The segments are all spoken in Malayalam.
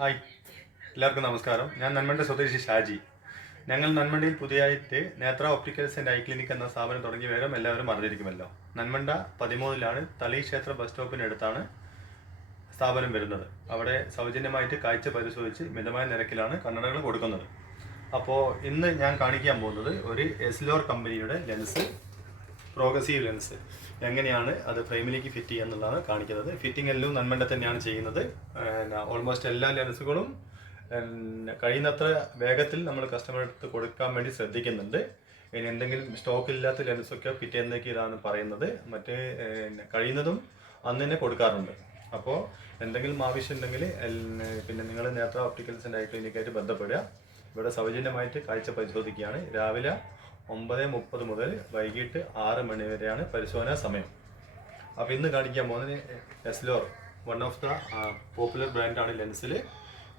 ഹായ്, എല്ലാവർക്കും നമസ്കാരം. ഞാൻ നന്മണ്ട സ്വദേശി ഷാജി. ഞങ്ങൾ നന്മണ്ടയിൽ പുതിയതായിട്ട് നേത്ര ഒപ്റ്റിക്കൽസ് ആൻഡ് ഐ ക്ലിനിക് എന്ന സ്ഥാപനം തുടങ്ങിയ വിവരം എല്ലാവരും അറിഞ്ഞിരിക്കുമല്ലോ. നന്മണ്ട 13-ലാണ് തളി ക്ഷേത്ര ബസ് സ്റ്റോപ്പിനടുത്താണ് സ്ഥാപനം വരുന്നത്. അവിടെ സൗജന്യമായിട്ട് കാഴ്ച പരിശോധിച്ച് മിതമായ നിരക്കിലാണ് കണ്ണടകൾ കൊടുക്കുന്നത്. അപ്പോൾ ഇന്ന് ഞാൻ കാണിക്കാൻ പോകുന്നത് ഒരു എസ്ലോർ കമ്പനിയുടെ ലെൻസ്, പ്രോഗ്രസീവ് ലെൻസ് എങ്ങനെയാണ് അത് ഫ്രെയിമിലേക്ക് ഫിറ്റ് ചെയ്യുക എന്നുള്ളതാണ് കാണിക്കുന്നത്. ഫിറ്റിംഗ് എല്ലാം നന്മണ്ട തന്നെയാണ് ചെയ്യുന്നത്. ഓൾമോസ്റ്റ് എല്ലാ ലെൻസുകളും കഴിയുന്നത്ര വേഗത്തിൽ നമ്മൾ കസ്റ്റമർ അടുത്ത് കൊടുക്കാൻ വേണ്ടി ശ്രദ്ധിക്കുന്നുണ്ട്. ഇനി എന്തെങ്കിലും സ്റ്റോക്ക് ഇല്ലാത്ത ലെൻസൊക്കെ പിറ്റേന്നേക്ക് ഇതാണ് പറയുന്നത്. മറ്റേ കഴിയുന്നതും അന്ന് തന്നെ കൊടുക്കാറുണ്ട്. അപ്പോൾ എന്തെങ്കിലും ആവശ്യമുണ്ടെങ്കിൽ പിന്നെ നിങ്ങൾ നേത്ര ഒപ്റ്റിക്കൽസ് ആൻഡ് ഐ ക്ലിനിക്കായിട്ട് ബന്ധപ്പെടുക. ഇവിടെ സൗജന്യമായിട്ട് കാഴ്ച പരിശോധിക്കുകയാണ്. രാവിലെ 9:30 മുതൽ വൈകിട്ട് 6 മണി വരെയാണ് പരിശോധനാ സമയം. അപ്പോൾ ഇന്ന് കാണിക്കാൻ പോകുന്നത് എസ്ലോർ, വൺ ഓഫ് ദ പോപ്പുലർ ബ്രാൻഡാണ് ലെൻസിൽ.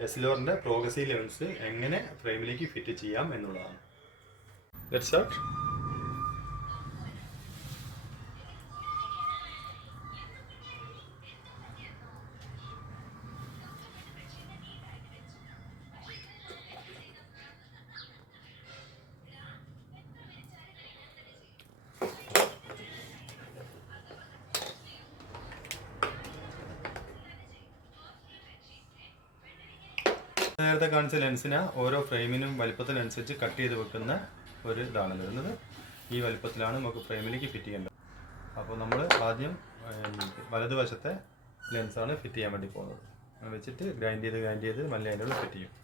എസ്ലോറിൻ്റെ പ്രോഗ്രസീവ് ലെൻസ് എങ്ങനെ ഫ്രെയിമിലേക്ക് ഫിറ്റ് ചെയ്യാം എന്നുള്ളതാണ്. Let's start. നേരത്തെ കാണിച്ച ലെൻസിന് ഓരോ ഫ്രെയിമിനും വലിപ്പത്തിനനുസരിച്ച് കട്ട് ചെയ്ത് വെക്കുന്ന ഒരു ഇതാണ് വരുന്നത്. ഈ വലിപ്പത്തിലാണ് നമുക്ക് ഫ്രെയിമിലേക്ക് ഫിറ്റ് ചെയ്യേണ്ടത്. അപ്പോൾ നമ്മൾ ആദ്യം വലതുവശത്തെ ലെൻസാണ് ഫിറ്റ് ചെയ്യാൻ വേണ്ടി പോകുന്നത്. വെച്ചിട്ട് ഗ്രൈൻഡ് ചെയ്ത് നല്ല അതിനുള്ള ഫിറ്റ് ചെയ്യും.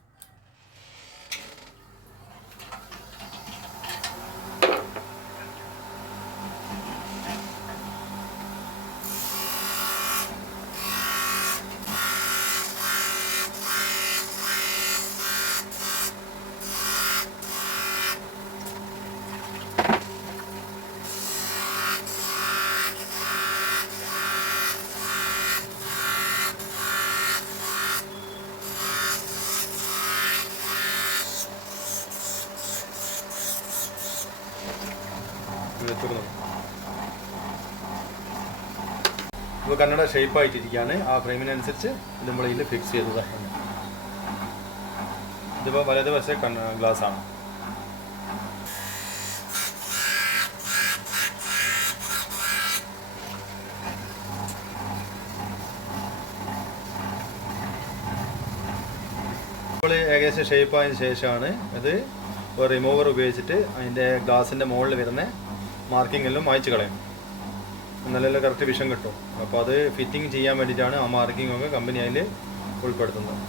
ഇപ്പോൾ കണ്ണട ഷേപ്പായിട്ടിരിക്കുകയാണ്. ആ ഫ്രെയിമിനനുസരിച്ച് ഇത് നമ്മൾ ഇതിൽ ഫിക്സ് ചെയ്തതാണ്. ഇതിപ്പോൾ വലതുവശത്തെ ഗ്ലാസ് ആണ്. ഇപ്പോൾ ഏകദേശം ഷേപ്പായതിനു ശേഷമാണ് ഇത് ഒരു റിമൂവർ ഉപയോഗിച്ചിട്ട് അതിൻ്റെ ഗ്ലാസിൻ്റെ മുകളിൽ വരുന്ന മാർക്കിംഗ് എല്ലാം മായ്ച്ച് കളയും. നല്ല കറക്റ്റ് വിഷൻ കിട്ടും. അപ്പോൾ അത് ഫിറ്റിംഗ് ചെയ്യാൻ വേണ്ടിയിട്ടാണ് ആ മാർക്കിംഗ് ഒക്കെ കമ്പനി അതിൽ ഉൾപ്പെടുത്തുന്നത്.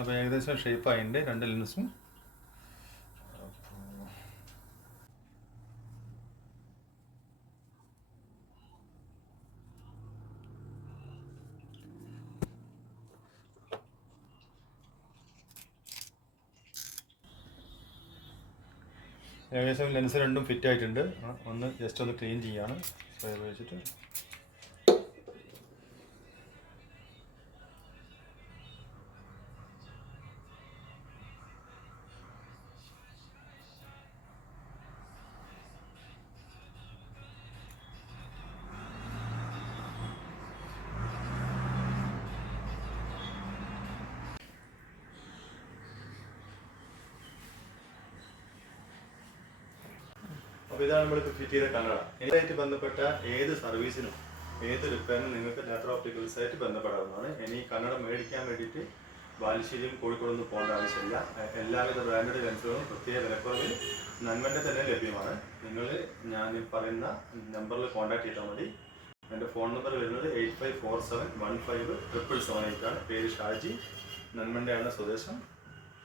അപ്പോൾ ഏകദേശം ഷേപ്പായിട്ടുണ്ട് രണ്ട് ലെൻസും. ഏകദേശം ലെൻസ് രണ്ടും ഫിറ്റ് ആയിട്ടുണ്ട്. ഒന്ന് ജസ്റ്റ് ഒന്ന് ക്ലീൻ ചെയ്യാണ് സ്പ്രേ ഉപയോഗിച്ചിട്ട്. അപ്പോൾ ഇതാണ് നമ്മളിപ്പോൾ ഫിറ്റ് ചെയ്ത കണ്ണട. ഇതായിട്ട് ബന്ധപ്പെട്ട ഏത് സർവീസിനും ഏത് റിപ്പയറിനും നിങ്ങൾക്ക് നേത്ര ഒപ്റ്റിക്കൽസ് ആയിട്ട് ബന്ധപ്പെടാവുന്നതാണ്. ഇനി കണ്ണട മേടിക്കാൻ വേണ്ടിയിട്ട് ബാലുശ്ശേരിയും കോഴിക്കോടൊന്നും പോകേണ്ട ആവശ്യമില്ല. എല്ലാവിധ ബ്രാൻഡഡ് ലെൻസുകളും പ്രത്യേക വിലക്കുറവിൽ നന്മൻ്റെ തന്നെ ലഭ്യമാണ്. നിങ്ങൾ ഞാൻ പറയുന്ന നമ്പറിൽ കോൺടാക്ട് ചെയ്താൽ മതി. എൻ്റെ ഫോൺ നമ്പർ വരുന്നത് 8547157778 ആണ്. പേര് ഷാജി, നന്മൻ്റെയാണ് സ്വദേശം.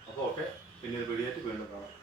അപ്പോൾ ഓക്കെ, പിന്നീട് വീഡിയോ ആയിട്ട് വീണ്ടും കാണാം.